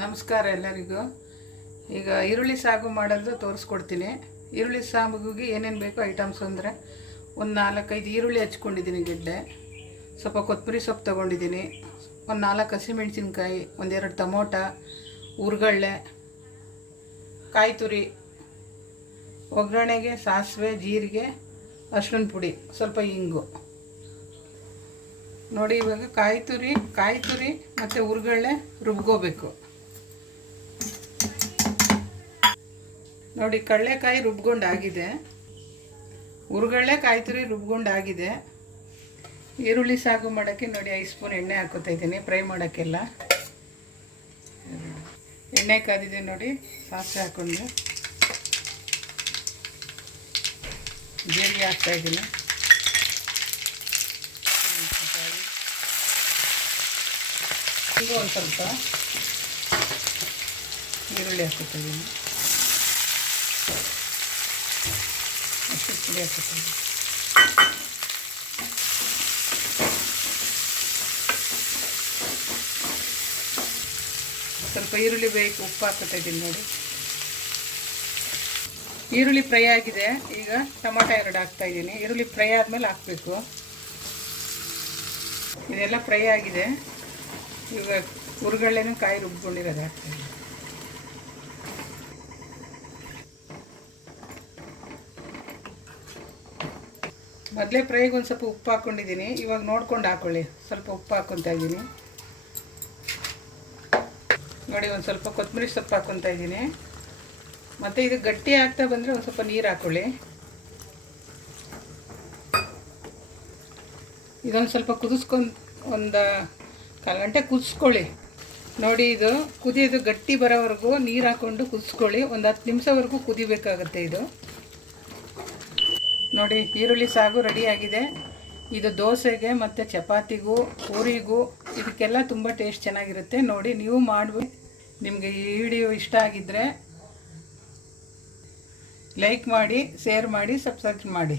ನಮಸ್ಕಾರ ಎಲ್ಲರಿಗೂ. ಈಗ ಈರುಳ್ಳಿ ಸಾಗು ಮಾಡೋದು ತೋರಿಸ್ಕೊಡ್ತೀನಿ. ಈರುಳ್ಳಿ ಸಾಂಬಾರಿಗೆ ಏನೇನು ಬೇಕೋ ಐಟಮ್ಸ್ ಅಂದರೆ ಒಂದು 4-5 ಈರುಳ್ಳಿ ಹಚ್ಕೊಂಡಿದ್ದೀನಿ, ಗೆಡ್ಡೆ, ಸ್ವಲ್ಪ ಕೊತ್ತಂಬರಿ ಸೊಪ್ಪು ತೊಗೊಂಡಿದ್ದೀನಿ, ಒಂದು 4 ಹಸಿಮೆಣ್ಸಿನ್ಕಾಯಿ, 1-2 ಟೊಮೊಟ, ಹುರ್ಗಡ್ಲೆ, ಕಾಯಿ ತುರಿ, ಒಗ್ಗರಣೆಗೆ ಸಾಸಿವೆ, ಜೀರಿಗೆ, ಅರಿಶಿನ ಪುಡಿ, ಸ್ವಲ್ಪ ಇಂಗು. ನೋಡಿ, ಇವಾಗ ಕಾಯಿ ತುರಿ ಮತ್ತು ಹುರ್ಗಡ್ಲೆ ರುಬ್ಕೋಬೇಕು. ನೋಡಿ, ಕಡಲೆಕಾಯಿ ರುಬ್ಕೊಂಡಾಗಿದೆ, ಹುರ್ಗಡ್ಲೆ ಕಾಯಿ ತುರಿ ರುಬ್ಕೊಂಡಾಗಿದೆ. ಈರುಳ್ಳಿ ಸಾಗು ಮಾಡೋಕ್ಕೆ ನೋಡಿ 5 ಸ್ಪೂನ್ ಎಣ್ಣೆ ಹಾಕೋತಾ ಇದ್ದೀನಿ, ಫ್ರೈ ಮಾಡೋಕ್ಕೆಲ್ಲ. ಎಣ್ಣೆ ಕಾದಿದೆ ನೋಡಿ, ಸಾಸಿವೆ ಹಾಕ್ಕೊಂಡು ಜೀರಿಗೆ ಹಾಕ್ತಾಯಿದ್ದೀನಿ, ಈಗ ಒಂದು ಸ್ವಲ್ಪ ಈರುಳ್ಳಿ ಹಾಕ್ಕೊತಿದ್ದೀನಿ, ಪುಡಿ ಹಾಕ್ಕೊತೀನಿ, ಸ್ವಲ್ಪ ಈರುಳ್ಳಿ ಬೇಕು, ಉಪ್ಪು ಹಾಕ್ಕೊತಾ ಇದ್ದೀನಿ ನೋಡಿ. ಈರುಳ್ಳಿ ಫ್ರೈ ಆಗಿದೆ, ಈಗ ಟೊಮೊಟೊ 2 ಹಾಕ್ತಾಯಿದ್ದೀನಿ. ಈರುಳ್ಳಿ ಫ್ರೈ ಆದಮೇಲೆ ಹಾಕಬೇಕು. ಇದೆಲ್ಲ ಫ್ರೈ ಆಗಿದೆ, ಈಗ ಹುರ್ಗಡ್ಲೆನೂ ಕಾಯಿ ರುಬ್ಕೊಂಡಿರೋದು ಹಾಕ್ತೀನಿ. ಮೊದಲೇ ಫ್ರೈಗೆ ಒಂದು ಸ್ವಲ್ಪ ಉಪ್ಪು ಹಾಕ್ಕೊಂಡಿದ್ದೀನಿ, ಇವಾಗ ನೋಡ್ಕೊಂಡು ಹಾಕ್ಕೊಳ್ಳಿ. ಸ್ವಲ್ಪ ಉಪ್ಪು ಹಾಕ್ಕೊತಾ ಇದ್ದೀನಿ ನೋಡಿ. ಒಂದು ಸ್ವಲ್ಪ ಕೊತ್ತಂಬರಿ ಸೊಪ್ಪು ಹಾಕ್ಕೊತಾ ಇದ್ದೀನಿ. ಮತ್ತು ಇದು ಗಟ್ಟಿ ಆಗ್ತಾ ಬಂದರೆ ಒಂದು ಸ್ವಲ್ಪ ನೀರು ಹಾಕ್ಕೊಳ್ಳಿ. ಇದೊಂದು ಸ್ವಲ್ಪ ಕುದಿಸ್ಕೊಂಡು ಒಂದು 1/4 ಗಂಟೆ ಕುದಿಸ್ಕೊಳ್ಳಿ. ನೋಡಿ, ಇದು ಕುದಿಯೋದು ಗಟ್ಟಿ ಬರೋವರೆಗೂ ನೀರು ಹಾಕ್ಕೊಂಡು ಕುದಿಸ್ಕೊಳ್ಳಿ. ಒಂದು 10 ನಿಮಿಷವರೆಗೂ ಕುದಿಬೇಕಾಗುತ್ತೆ ಇದು. ನೋಡಿ, ಈರುಳ್ಳಿ ಸಾಗು ರೆಡಿಯಾಗಿದೆ. ಇದು ದೋಸೆಗೆ ಮತ್ತು ಚಪಾತಿಗೂ, ಪೂರಿಗೂ, ಇದಕ್ಕೆಲ್ಲ ತುಂಬ ಟೇಸ್ಟ್ ಚೆನ್ನಾಗಿರುತ್ತೆ. ನೋಡಿ, ನೀವು ಮಾಡಿ. ನಿಮಗೆ ಈ ವಿಡಿಯೋ ಇಷ್ಟ ಆಗಿದ್ದರೆ ಲೈಕ್ ಮಾಡಿ, ಶೇರ್ ಮಾಡಿ, ಸಬ್ಸ್ಕ್ರೈಬ್ ಮಾಡಿ.